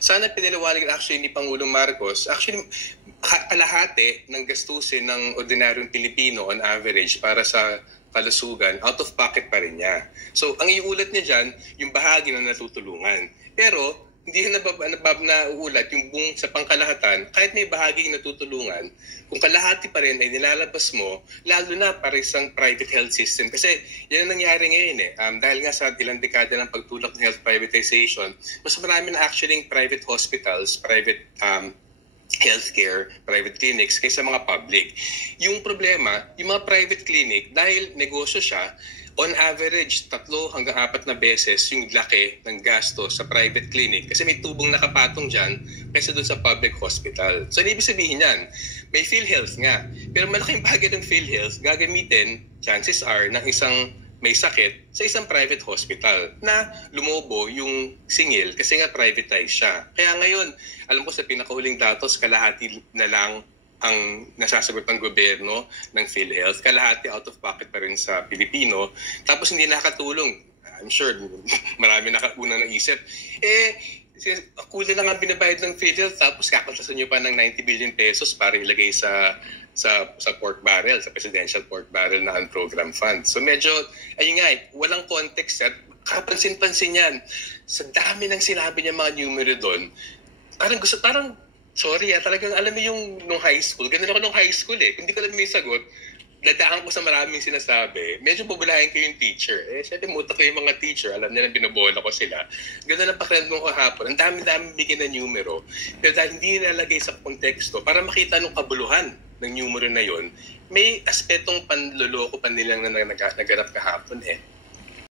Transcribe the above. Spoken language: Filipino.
Sana pinaliwanag actually ni Pangulong Marcos, actually kalahati ng gastusin ng ordinaryong Pilipino on average para sa kalusugan, out of pocket pa rin niya. So, ang iulat niya dyan, yung bahagi na natutulungan. Pero, hindi na nauulat yung buong sa pangkalahatan, kahit may bahaging natutulungan, kung kalahati pa rin ay nilalabas mo, lalo na para isang private health system. Kasi yan ang nangyari ngayon dahil nga sa ilang dekada ng pagtulak ng health privatization, mas marami na actually private hospitals, private healthcare, private clinics kaysa mga public. Yung problema, yung mga private clinic, dahil negosyo siya, on average, 3 hanggang 4 na beses yung laki ng gasto sa private clinic kasi may tubong nakapatong dyan kaysa doon sa public hospital. So, ibig sabihin yan, may PhilHealth nga. Pero malaking bagay ng PhilHealth gagamitin, chances are, ng isang may sakit sa isang private hospital na lumobo yung singil kasi nga privatized siya. Kaya ngayon, alam ko sa pinakahuling datos, kalahati na lang ang nasasagot ng gobyerno ng PhilHealth. Kalahati out of pocket pa rin sa Pilipino. Tapos hindi nakatulong. I'm sure marami unang naisip. Kulang lang ang binabayad ng PhilHealth tapos kakaltasan nyo pa ng 90 billion pesos para ilagay sa pork barrel, sa presidential pork barrel na program fund. So medyo, ayun nga, walang context at kapansin-pansin yan. Sa dami ng sinabi niya mga numero doon, talagang alam mo yung nung high school, ganun ako nung high school Kung hindi ko alam may sagot, dadaan ko sa maraming sinasabi, medyo bubulahin ko yung teacher. Siyempre, muta ko yung mga teacher. Alam nila, binobola ko sila. Ganun ang pakiramdam ko kahapon. Ang dami-dami bigyan ng numero. Pero dahil hindi nilalagay sa konteksto, para makita nung kabuluhan ng numero na yon, may aspetong panloloko pa nilang na naganap kahapon